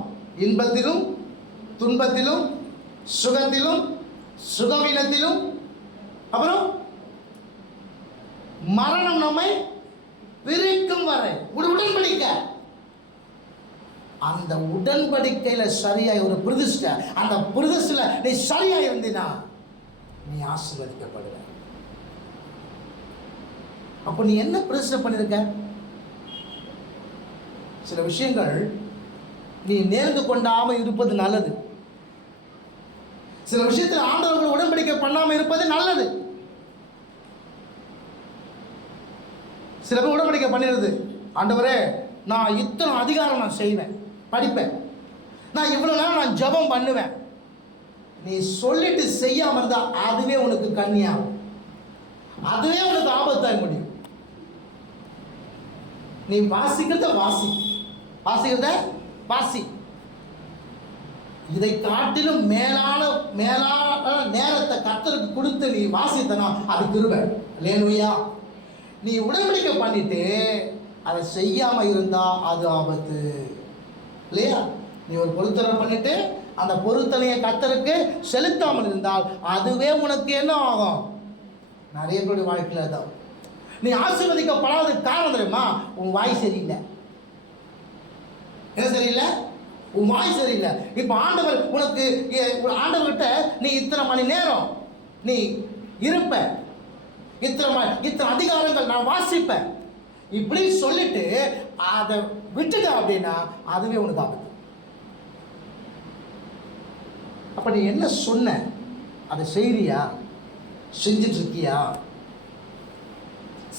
இன்பத்திலும் துன்பத்திலும் சுகத்திலும் சுகவீனத்திலும் அப்புறம் மரணம் நம்மை பிரிக்கும் வரை உடன்படிக்கை. அந்த உடன்படிக்கையில சரியாய் ஒரு பிரதிஷ்டை, அந்த பிரதிஷ்டையில நீ சரியா இருந்தினா நீ ஆசீர்வதிக்கப்படுவ. அப்போ நீ என்ன பிரதிஷ்டை பண்ணிருக்க? சில விஷயங்கள் நீ நேர்ந்து கொண்டாம இருப்பது நல்லது. சில விஷயத்தில் ஆண்டவர்கள் உடன்படிக்கை பண்ணாம இருப்பது நல்லது. சில பேர் உடன்படிக்கை பண்ணிடுது, ஆண்டவரே நான் இத்தனை அதிகாரம் நான் செய்வேன், படிப்பேன், நான் இவ்வளவு நேரம் நான் ஜெபம் பண்ணுவேன். நீ சொல்லிட்டு செய்யாம இருந்தா அதுவே உனக்கு கண்ணியாகும், அதுவே உனக்கு ஆபத்தாய் முடியும். நீ வாசிக்கிறத வாசி, இதை காட்டிலும் மேலான நேரத்தை கர்த்தருக்கு கொடுத்து நீ வாசித்தனா அது கிருபை. அல்லேலூயா. நீ உடன்படிக்கை பண்ணிட்டு அதை செய்யாம இருந்தா அது ஆபத்து. இல்லையா? நீ ஒரு பொருத்தனை பண்ணிட்டு அந்த பொருத்தனையை கர்த்தருக்கு செலுத்தாமல் இருந்தால் அதுவே உனக்கு என்ன ஆகும்? நிறைய பேருடைய வாழ்க்கையில் அதான். நீ ஆசீர்வதிக்கப்படாததுக்கு காரணம் தெரியுமா? உன் வாய் சரியில்லை. என்ன சரியில்லை? உன் வாய் சரியில்லை. இப்போ ஆண்டவர் உனக்கு, ஆண்டவர்கிட்ட நீ இத்தனை மணி நேரம் நீ இருப்ப, இத்தனை அதிகாரங்கள் நான் வாசிப்பேன் இப்படி சொல்லிட்டு அதை விட்டுட்ட அப்படின்னா அதுவே உனக்கு ஆபத்து. அப்ப நீ என்ன சொன்ன அதை செய்றியா, செஞ்சுட்டு இருக்கியா?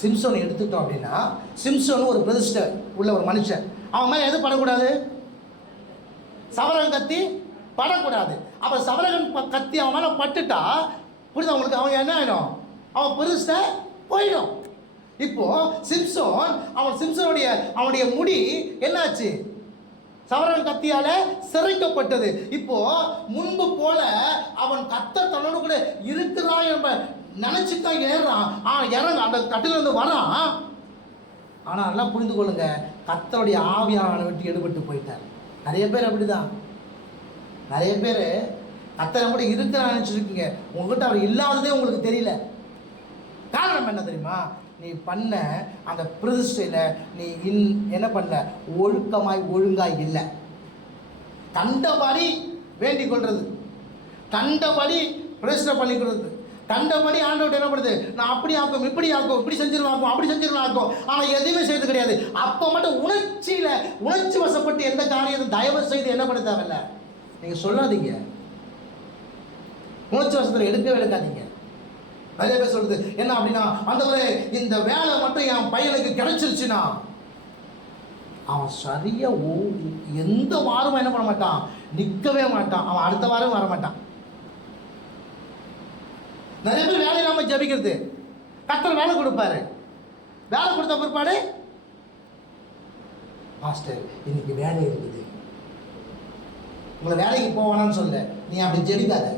சிம்சோனை எடுத்துட்டோம் அப்படின்னா, சிம்சோன் ஒரு பிரதிஷ்டை உள்ள ஒரு மனுஷன். அவன் மேலே எது படக்கூடாது? சவரகன் கத்தி படக்கூடாது. அப்ப சவரகன் கத்தி அவன் மேலே பட்டுட்டா புரியுது அவங்களுக்கு? அவன் என்ன ஆயிடும்? அவன் பிரதிஷ்டை போயிடும். இப்போ அவனுடைய முடி என்னாச்சு? சவரகன் கத்தியால சிறைக்கப்பட்டது. இப்போ முன்பு போல அவன் கர்த்தர் தன்னோடு கூட இருக்கிறாய் என்ற நினைச்சுதான் ஏறான். இறங்க அந்த கட்டிலிருந்து வரான். ஆனால் நல்லா புரிந்து கொள்ளுங்க, கர்த்தருடைய ஆவியானவரை விட்டு எடுபட்டு போயிட்டார். நிறைய பேர் அப்படிதான். நிறைய பேர் கர்த்தரை கூட இருக்கிறான்னு நினச்சிருக்கீங்க, உங்ககிட்ட அவர் இல்லாததே உங்களுக்கு தெரியல. காரணம் என்ன தெரியுமா? நீ பண்ண அந்த பிரதிஷ்டையில் நீ என்ன பண்ண, ஒழுங்காய் இல்லை. கண்டபடி வேண்டிக் கொள்வது, கண்டபடி பிரதிஷ்டை பண்ணிக்கிறது, கண்டபடி ஆண்டவர்கிட்ட என்ன பண்ணுது, நான் அப்படி ஆக்கும், இப்படி ஆக்கும், இப்படி செஞ்சிருவாக்கும், அப்படி செஞ்சிருவாக்கும். ஆனால் எதுவுமே செய்யறது கிடையாது. அப்போ மட்டும் உணர்ச்சி வசப்பட்டு எந்த காரியத்தையும் தயவு செய்து என்ன பண்ண தேவையில்லை, நீங்கள் சொல்லாதீங்க. உணர்ச்சி வசத்தில் எடுக்காதீங்க. நிறைய பேர் சொல்லுது என்ன அப்படின்னா, ஆண்டவரே இந்த வேலை மட்டும் என் பையனுக்கு கிடைச்சிருச்சுன்னா அவன் சரியா எந்த வாரமும் என்ன பண்ண மாட்டான், நிற்கவே மாட்டான். அவன் அடுத்த வாரம் வர மாட்டான். நிறைய பேர் வேலை இல்லாமல் ஜபிக்கிறது, கர்த்தர் வேலை கொடுப்பாரு. வேலை கொடுத்த பிற்பாடு, மாஸ்டர் இன்னைக்கு வேலை இருக்குது, உங்களை வேலைக்கு போவானான்னு சொல்ல, நீ அப்படி ஜெபிக்காத.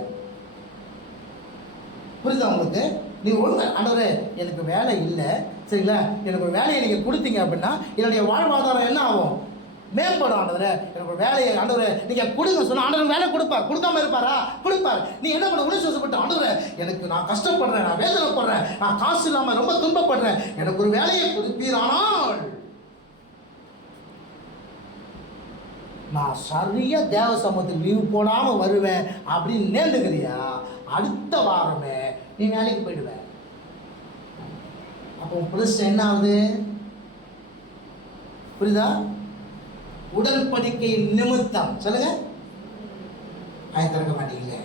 புரியுதா உங்களுக்கு? நீ ஒழுங்கு, ஆண்டவரே எனக்கு வேலை இல்லை, சரிங்களா, எனக்கு ஒரு வேலையை நீங்கள் கொடுத்தீங்க அப்படின்னா என்னுடைய வாழ்வாதாரம் என்ன ஆகும், மேம்படும். ஆண்டவரே எனக்கு ஒரு வேலையை ஆண்டவரே நீங்கள் கொடுங்க சொன்னால் ஆண்டவர் வேலை கொடுப்பார். கொடுக்காம இருப்பாரா? கொடுப்பார். நீ என்ன பண்ண, உணர்ச்சி வசப்பட்டு ஆண்டவரே எனக்கு நான் கஷ்டப்படுறேன், நான் வேதனைப்படுறேன், நான் காசு இல்லாமல் ரொம்ப துன்பப்படுறேன், எனக்கு ஒரு வேலையை கொடுப்பீரானால் நான் சரியா தேவ சமூகத்துக்கு லீவ் போடாமல் வருவேன் அப்படின்னு நேர்ந்துக்கிறியா, அடுத்த வாரமே நீ வேலைக்கு போயிடுவேன். அப்போ பிரச்சனை என்ன ஆகுது? புரியுதா? உடன்படிக்கை நிமித்தம் சொல்லுங்க. திறக்க மாட்டீங்களே,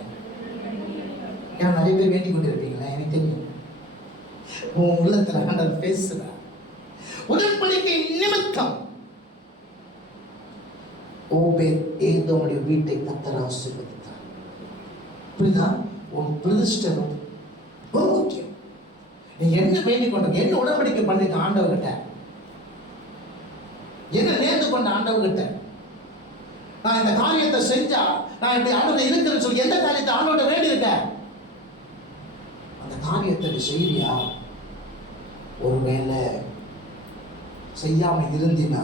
ஏன்னா நிறைய பேர் வேண்டிக் கொண்டு இருப்பீங்களா, எனக்கு தெரியும். உன் உள்ளத்துல ஆண்டவர் பேசுற. உடன்படிக்கை நிமித்தம் ஓபேத் ஏதோமுடைய வீட்டை கர்த்தர் ஆசீர்வதித்தார். புரியுதா? உன் பிரதிஷ்டம் ரொம்ப முக்கியம். நீ என்ன வேண்டிக் கொண்ட, என்ன உடன்படிக்கை பண்ணிக்க ஆண்டவர்கிட்ட, என்ன நேர்ந்து கொண்ட ஆண்டவர்கிட்ட, நான் இந்த காரியத்தை செஞ்சா நான் இப்படி ஆண்டவரை இருக்கிறேன்னு சொல்லி எந்த காரியத்தை ஆண்டவர்கிட்ட வேண்டி இருக்கேன், அந்த காரியத்தை நீ செய்யறியா? ஒருவேளை செய்யாம இருந்தினா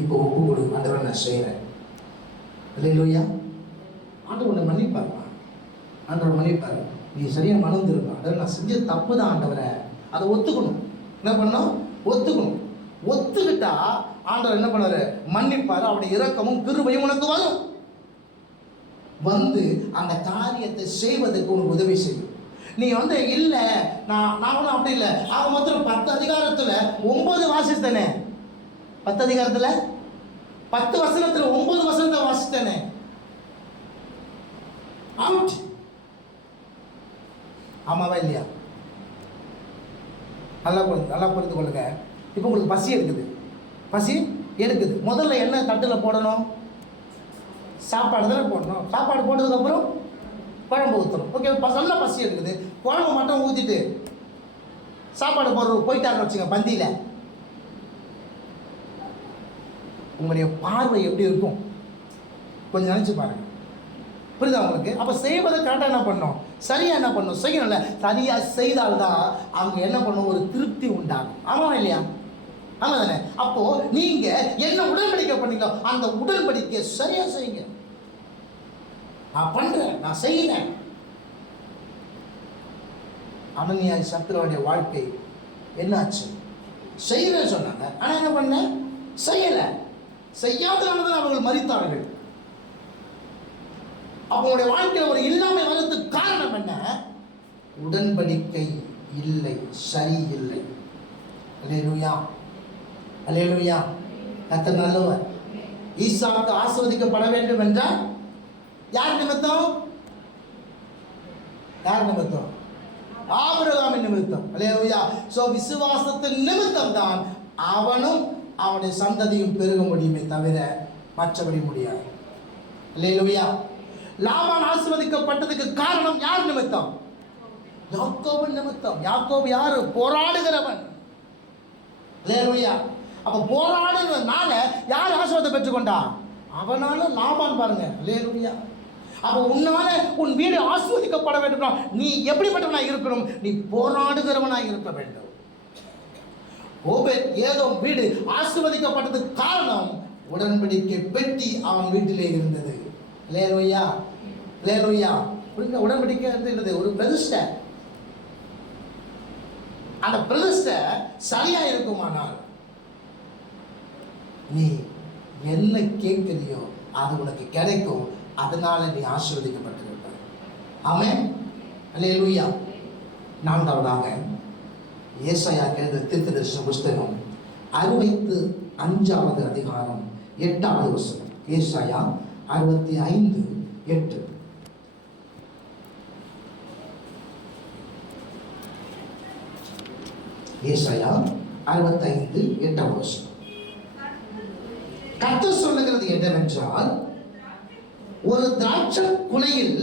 இப்போ ஒப்பு கொடு, ஆண்டவரை நான் செய்யறேன். இல்லையா? ஆண்டவர் உன்னை மன்னிப்பாருமா, ஆண்டவர் மன்னிப்பாரு. நீ சரியா மனம் திரும்ப, ஆண்டவர் நான் செஞ்ச தப்பு தான் ஆண்டவரை, அதை ஒத்துக்கணும். என்ன பண்ணணும்? ஒத்துக்கணும். ஒத்துக்கிட்டா ஆண்டவர் என்ன பண்ணாரு, மன்னிப்பாரு. அவருடைய இரக்கமும் கிருபையும் உனக்கு வரும். வந்து அந்த காரியத்தை செய்வதற்கு உனக்கு உதவி செய்யும். நீ இல்லை நான் ஒன்றும் அப்படி இல்லை, ஆக மொத்தம் 10 அதிகாரத்தில் 9 வாசித்தனே, 10 அதிகாரத்தில் 10 வசனத்தில் 9 வசனத்தை வாசித்தனே, அவுட். ஆமாவா இல்லையா? நல்லா புரிந்து கொள்ளுங்க. இப்போ உங்களுக்கு பசி எடுக்குது. முதல்ல என்ன தட்டில் போடணும்? சாப்பாடு தானே போடணும். சாப்பாடு போட்டதுக்கப்புறம் குழம்பு ஊற்றணும். ஓகே, நல்லா பசி எடுக்குது. குழம்பு மட்டும் ஊற்றிட்டு சாப்பாடு போயிட்டாருன்னு வச்சுங்க பந்தியில், உங்களுடைய பார்வை எப்படி இருக்கும் கொஞ்சம் நினச்சி பாருங்க. புரியுதா உங்களுக்கு? அப்போ செய்வதை கரெக்டாக என்ன பண்ணணும், சரியாக என்ன பண்ணணும், செய்யணும்ல. சரியாக செய்தால்தான் அவங்க என்ன பண்ணணும், ஒரு திருப்தி உண்டாகும். ஆமாம் இல்லையா? ஆமாம் தானே? அப்போது நீங்கள் என்ன உடன்படிக்கை பண்ணீங்க, அந்த உடன்படிக்கை சரியாக செய்யுங்க. நான் பண்ணுறேன், நான் செய்யறேன். அனனியாய் சத்ருடைய வாழ்க்கை என்னாச்சு? செய்யறேன்னு சொன்னாங்க, ஆனால் என்ன பண்ண, செய்யலை. செய்யாதனால்தான் அவர்கள் மரித்தார்கள். அவங்களுடைய வாழ்க்கையில் ஒரு இல்லாமை வர்றதுக்கு காரணம் என்ன? உடன்படிக்கை இல்லை, சரியில்லை. அல்லேலூயா, அல்லேலூயா. கர்த்தர் நல்லவர். ஈசாக்கு ஆசீர்வதிக்கப்பட வேண்டும் என்றால் யார் நிமித்தம்? ஆபிரகாமின் நிமித்தம். அல்லேலூயா. சோ விசுவாசத்தின் நிமித்தம் தான் அவனும் அவனுடைய சந்ததியும் பெருக முடியுமே தவிர மற்றபடி முடியாது. அல்லேலூயா. லாபான் ஆசீர்வதிக்கப்பட்டதுக்கு காரணம் யார் நிமித்தம்? யாக்கோபின் நிமித்தம். யாக்கோபு யாரு? போராடுகிறவன். அல்லேலூயா. அப்ப போராடுறதுனால யார் ஆசீர்வாதத்தை பெற்றுக்கொண்டா? அவனால லாபான் பாருங்க. அல்லேலூயா. அப்போ உன்னால உன் வீடு ஆசீர்வதிக்கப்பட வேண்டும். நீ எப்படிப்பட்டவனாய் இருக்கணும்? நீ போராடுகிறவனாய் இருக்க வேண்டும். ஓபேத் ஏதோம் வீடு ஆசீர்வதிக்கப்பட்டதுக்கு காரணம் உடன்படிக்கை பெட்டி அவன் வீட்டிலே இருந்தது. அல்லேலூயா, அல்லேலூயா. உடன்படிக்கை என்னது? ஒரு பிரதிஷ்டை. அந்த பிரதிஷ்டை சரியா இருக்குமானால் நீ என்ன கேட்கிறியோ அது உனக்கு கிடைக்கும். அதனால நீ ஆசீர்வதிக்கப்பட்டிருக்க. ஆமென், அல்லேலூயா. நான்காவதாக ஏசாயா எழுதின தீர்க்கதரிசன புஸ்தகம் 65வது அதிகாரம் 8வது வசனம். ஏசாயா 65:8. ஏசாயா 65:8வது வசனம். கர்த்தர் சொல்லுகிறது என்னவென்றால், ஒரு திராட்சை குலையில்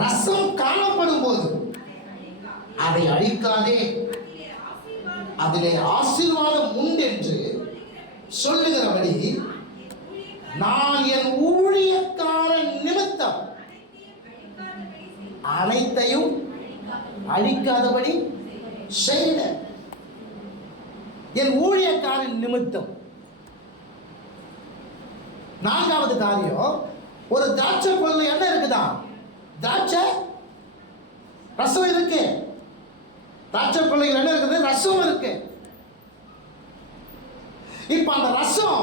ரசம் காணப்படும் போது அதை அழிக்காதே, அதிலே ஆசீர்வாதம் உண்டு என்று சொல்லுகிறபடி நான் என் ஊழியக்காரன் நிமித்தம் அனைத்தையும் அழிக்காதபடி செய்த. என் ஊழியக்காரன் நிமித்தம். நான்காவது காரியம், ஒரு திராட்சை கொள்ள என்ன இருக்குதா? திராட்சை ரசம் இருக்கு. திராட்சை கொள்ளையில் என்ன இருக்குது? ரசம் இருக்கு. இப்ப அந்த ரசம்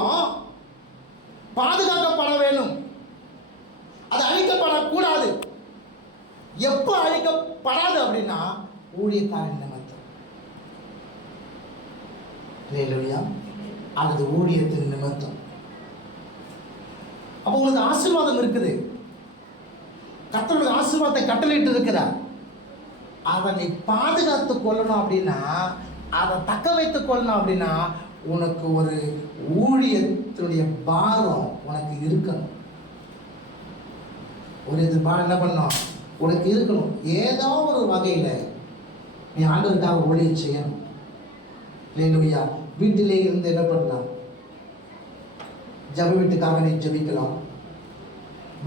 பாதுகாக்கப்பட வேண்டும். அது அழிக்கப்படக்கூடாது. எப்ப அழிக்கப்படாது அப்படின்னா ஊழியக்காரன் நிமித்தம். அல்லேலூயா. அல்லது ஊழியத்தின் நிமித்தம். அப்போ உங்களுக்கு ஆசீர்வாதம் இருக்குது. கர்த்தருடைய ஆசீர்வாதத்தை கட்டளையிட்டு இருக்கிறார். அதை நீ பாதுகாத்து கொள்ளணும் அப்படின்னா, அதை தக்க வைத்துக் கொள்ளணும் அப்படின்னா, உனக்கு ஒரு ஊழியத்துடைய பாரம் உனக்கு இருக்கணும். ஒரு இது பாரம் என்ன பண்ணணும்? உனக்கு இருக்கணும். ஏதோ ஒரு வகையில் நீ ஆண்டவருக்காக ஊழியம் செய்யணும். அல்லேலூயா. வீட்டிலே இருந்து என்ன பண்ணலாம்? ஜெப வீட்டுக்காக நீ ஜெபிக்கலாம்.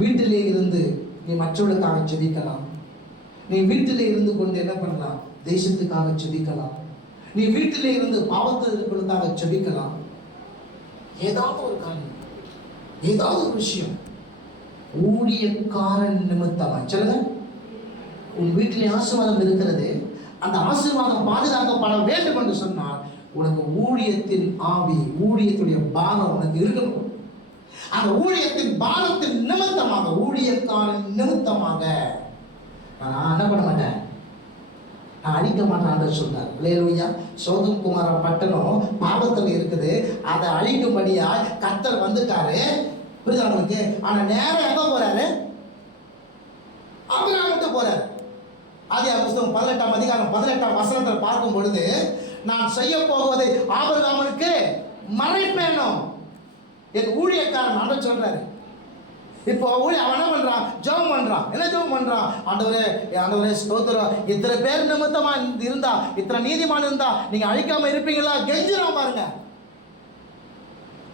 வீட்டிலே இருந்து நீ மற்றவர்களுக்காக ஜெபிக்கலாம். நீ வீட்டிலே இருந்து கொண்டு என்ன பண்ணலாம்? தேசத்துக்காக ஜெபிக்கலாம். நீ வீட்டிலே இருந்து பாவத்திற்காக ஜெபிக்கலாம். ஏதாவது ஒரு காரியம், ஏதாவது ஒரு விஷயம் ஊழியக்காரன் நிமித்தமா. சொல்லுங்க, உன் வீட்டிலே ஆசீர்வாதம் இருக்கிறது. அந்த ஆசீர்வாதம் பாதுகாக்கப்பட வேண்டும் என்று சொன்னால் உனக்கு ஊழியத்தின் ஆவி, ஊழியத்துடைய பாரம் உனக்கு இருக்கணும். அந்த ஊழியத்தின் பாரத்தின் நிமித்தமாக, ஊழியக்காரன் நிமித்தமாக நான் என்ன பண்ண மாட்டேன், நான் அழிக்க மாட்டேன் சொல்றார். அல்லேலூயா. சோதம் குமார பட்டணம் பாவத்தில் இருக்குது. அதை அழிக்கும்படியா கர்த்தர் வந்துட்டாரு. புரியுதா நமக்கு? ஆனா நேரம் எங்க போறாரு? ஆபிரகாமுக்கு போறாரு. ஆதியாகமம் புஸ்தகம் 18ஆம் அதிகாரம் 18ஆம் வசனத்தில் பார்க்கும் பொழுது, நான் செய்ய போவதை ஆபிரகாமுக்கு மறைப்பேனோ என் ஊழியக்காரன் ஆண்டவர் சொல்றாரு. இப்போ அவன் என்ன பண்றான்? ஜெபம் பண்றான். என்ன ஜெபம் பண்றான்? ஆண்டவரே, ஆண்டவரே ஸ்தோத்திரம், இத்தனை பேர் நிமித்தமா இருந்தா, இத்தனை நீதிமான் இருந்தா நீங்க அழிக்காம இருப்பீங்களா? கெஞ்சிரான் பாருங்க.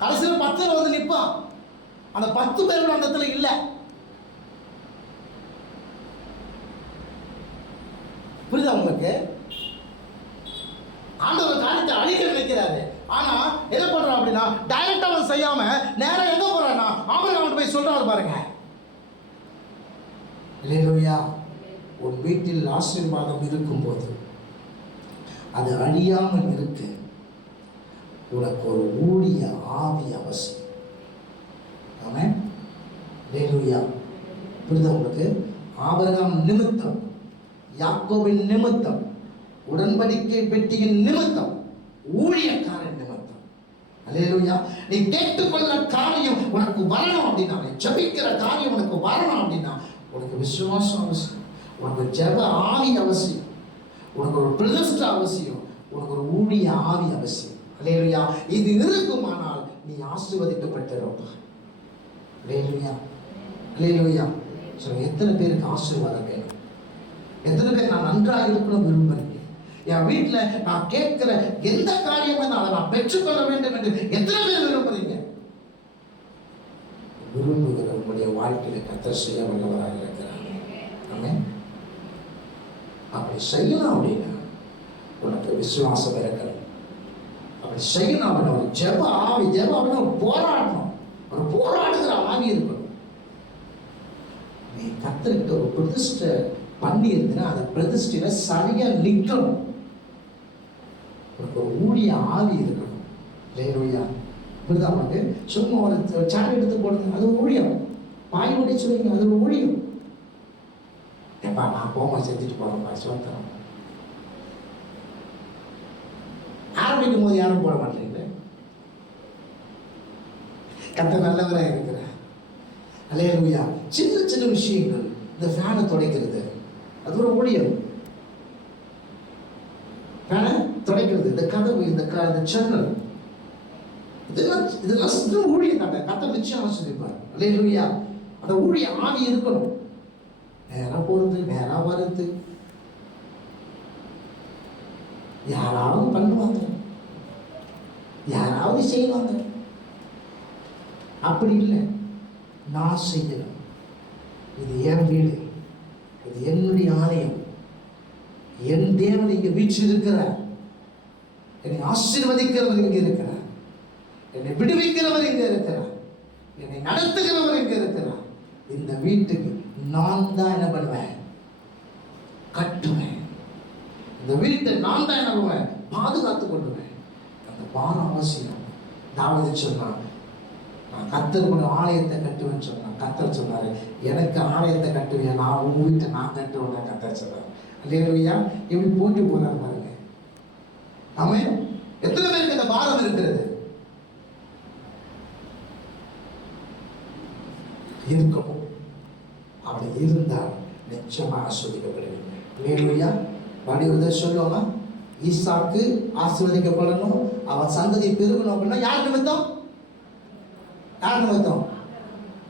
கடைசியில் 10 வந்து நிற்பான். அந்த 10 பேர் அந்த இடத்துல இல்லை. புரியுதா உங்களுக்கு? ஆண்டவர் காரியத்தை அழிக்க நினைக்கிறாரு. ஆனா என்ன பண்றான் அப்படின்னா, டைரக்டா அவன் செய்யாம நேரா எங்க போறான்னா ஆபிரகாம் போய் சொல்றாரு பாருங்க. அல்லேலூயா. உன் வீட்டில் ஆசீர்வாதம் இருக்கும்போது அது அழியாமல் இருக்கு. உனக்கு ஒரு ஊழிய ஆவி அவசியம். ஆமென். அல்லேலூயா. புரியுதா உங்களுக்கு? ஆபிரகாம் நிமித்தம், யாக்கோபின் நிமித்தம், உடன்படிக்கை பெட்டியின் நிமித்தம், ஊழியக்காரன் நிமித்தம். அல்லேலூயா. நீ கேட்டுக்கொள்ள காரியம் உனக்கு வரணும் அப்படின்னா, நீ ஜெபிக்கிற காரியம் உனக்கு வரணும் அப்படின்னா, உனக்கு விசுவாசம் அவசியம், உனக்கு ஜெப ஆவி அவசியம், உனக்கு ஒரு பிரதிஷ்டை அவசியம், உனக்கு ஒரு ஊழிய ஆவி அவசியம். அல்லேலூயா. இது இருக்குமானால் நீ ஆசீர்வதிக்கப்பட்டிருப்ப. அல்லேலூயா, அல்லேலூயா. எத்தனை பேருக்கு ஆசீர்வாதம் வேணும்? எத்தனை பேர் நான் நன்றாக இருக்கணும் விரும்புகிறேன்? என் வீட்டில் நான் கேட்கிற எந்த காரியமும் அதை நான் பெற்றுக்கொள்ள வேண்டும் என்று எத்தனை பேர் விரும்புறீங்க? விரும்புகிற உங்களுடைய வாழ்க்கையில கர்த்தர் செய்ய வல்லவராக இருக்கிறார். ஆமென். அப்படி செய்யலாம் அப்படின்னா உனக்கு விசுவாசம் இருக்கணும். அப்படி செய்யணும் அப்படின்னா ஒரு ஜெப ஆவி போராடணும். ஒரு போராடுகிற ஆவி இருக்கணும். நீ கர்த்தர்கிட்ட ஒரு பிரதிஷ்டை பண்ணி இருந்தீங்கன்னா அந்த பிரதிஷ்டையில சரியா நிற்கணும். உனக்கு ஒரு ஊழிய ஆவி இருக்கணும். ஹல்லேலூயா. இப்படிதான் உனக்கு சும்மா ஒரு சாட் எடுத்து போடுங்க, அது ஊழியம். பாய் முடிச்சு வைங்க, அது ஒரு ஊழியம். ஏப்பா நான் போமா செஞ்சுட்டு போறேன்ப்பா சோத்திரம். ஆரம்பிக்கும் போது யாரும் போட மாட்டீங்களே. கர்த்தர் நல்லவராக இருக்கிறார். ஹல்லேலூயா. சின்ன சின்ன விஷயங்கள், இந்த ஃபேனை துடைக்கிறது அது ஒரு ஊழியம். ஃபேனை துடைக்கிறது, இந்த கதவு, இந்த ஜன்னல், இதெல்லாம் சின்ன ஊழியம் தாங்க. கர்த்தர் நிச்சயம் ஆசீர்வதிப்பார். ஹல்லேலூயா. அந்த ஊழிய ஆவி இருக்கணும். நேரா போறது, நேரா வருது, யாராவது பண்ணுவாங்க, யாராவது செய்வாங்க. அப்படி இல்லை, நான் செய்யணும். இது என் வீடு, இது என்னுடைய ஆலயம், என் தேவன் இங்கே வீற்றிருக்கிறார், என்னை ஆசீர்வதிக்கிறவர் இங்கே இருக்கிறார், என்னை விடுவிக்கிறவர் இங்கே இருக்கிறார், என்னை நடத்துகிறவர் இங்கே இருக்கிறார். இந்த வீட்டுக்கு நான் தான் என்ன பண்ணுவேன்? கட்டுவேன். இந்த வீட்டை நான் தான் என்ன பண்ணுவேன்? பாதுகாத்து கொள்ளுவேன். அந்த பானம் அவசியம். தாவீது சொன்னான், நான் கர்த்தருடைய ஆலயத்தை கட்டுவேன்னு சொன்னான். கர்த்தர் சொன்னாரு, எனக்கு ஆலயத்தை கட்டுவேன், நான் உன் வீட்டை நான் கட்டுவேன். கர்த்தர் சொன்னார். அல்லேலூயா. எப்படி போட்டி போறாரு பாருங்க. ஆமென். எத்தனை பேருக்கு இந்த பாரம் இருக்கிறது? இருக்கணும். அப்படி இருந்தால் நிச்சயமா ஆசீர்வதிக்கப்படுவீங்க. அல்லேலூயா. வடிவத்தை சொல்லுவாங்க, ஈசாக்கு ஆசீர்வதிக்கப்படணும், அவன் சந்ததி பெருகணும் அப்படின்னா யார் நிமித்தம்? யார் நிமித்தம்?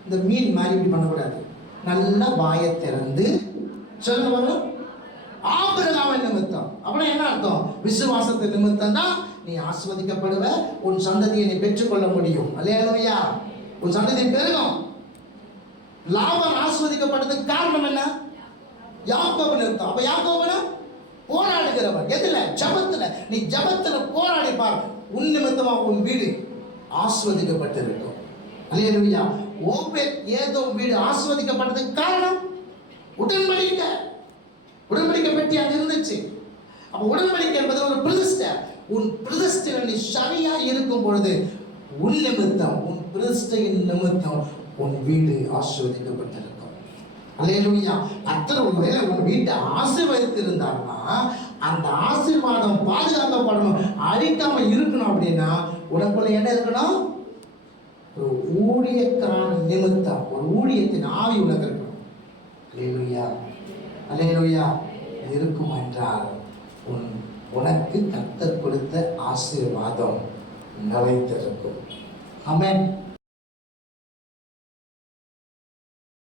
இந்த மீன் மாதிரி இப்படி பண்ணக்கூடாது. நல்ல வாயை திறந்து சொல்லுவாங்க, ஆபிரகாமின் நிமித்தம். அப்படின்னா என்ன அர்த்தம்? விசுவாசத்தின் நிமித்தம் தான் நீ ஆசீர்வதிக்கப்படுவ, உன் சந்ததியை நீ பெற்றுக்கொள்ள முடியும். அல்லேலூயா. உன் சந்ததி பெருகும். லாபான் ஆசீர்வதிக்கப்பட்டதுக்கு காரணம் என்ன? யாக்கோபு நிமித்தம். அப்ப யாக்கோபுனா போராடுகிறவன். எதுல? ஜபத்துல. நீ ஜபத்துல போராடி பார், உன் நிமித்தமா உன் வீடு ஆசீர்வதிக்கப்பட்டிருக்கும். அல்லேலூயா. ஓபேத் ஏதோம் வீடு ஆசீர்வதிக்கப்பட்டதுக்கு காரணம் உடன்படிக்கை. உடன்படிக்கை பெட்டி அங்க இருந்துச்சு. அப்ப உடன்படிக்கை என்பது ஒரு பிரதிஷ்டை. உன் பிரதிஷ்டையில் நீ சரியா இருக்கும் பொழுது உன் நிமித்தம், உன் பிரதிஷ்டையின் நிமித்தம் உன் வீடு ஆசீர்வதிக்கப்பட்டிருக்கும். அல்லேலூயா. கர்த்தர் ஒருவேளை உன் வீட்டை ஆசீர்வதித்து இருந்தாருன்னா அந்த ஆசீர்வாதம் பாதுகாக்கப்படணும், அழிக்காம இருக்கணும். அப்படின்னா உனக்குள்ள என்ன இருக்கணும்? ஒரு ஊழியக்கான நிமித்தம், ஒரு ஊழியத்தின் ஆவி உனக்கு இருக்கணும். அல்லேலூயா. அல்லேலூயா. இருக்கும் என்றால் உனக்கு கர்த்தர் கொடுத்த ஆசீர்வாதம் நிலைத்திருக்கும். ஆமென்.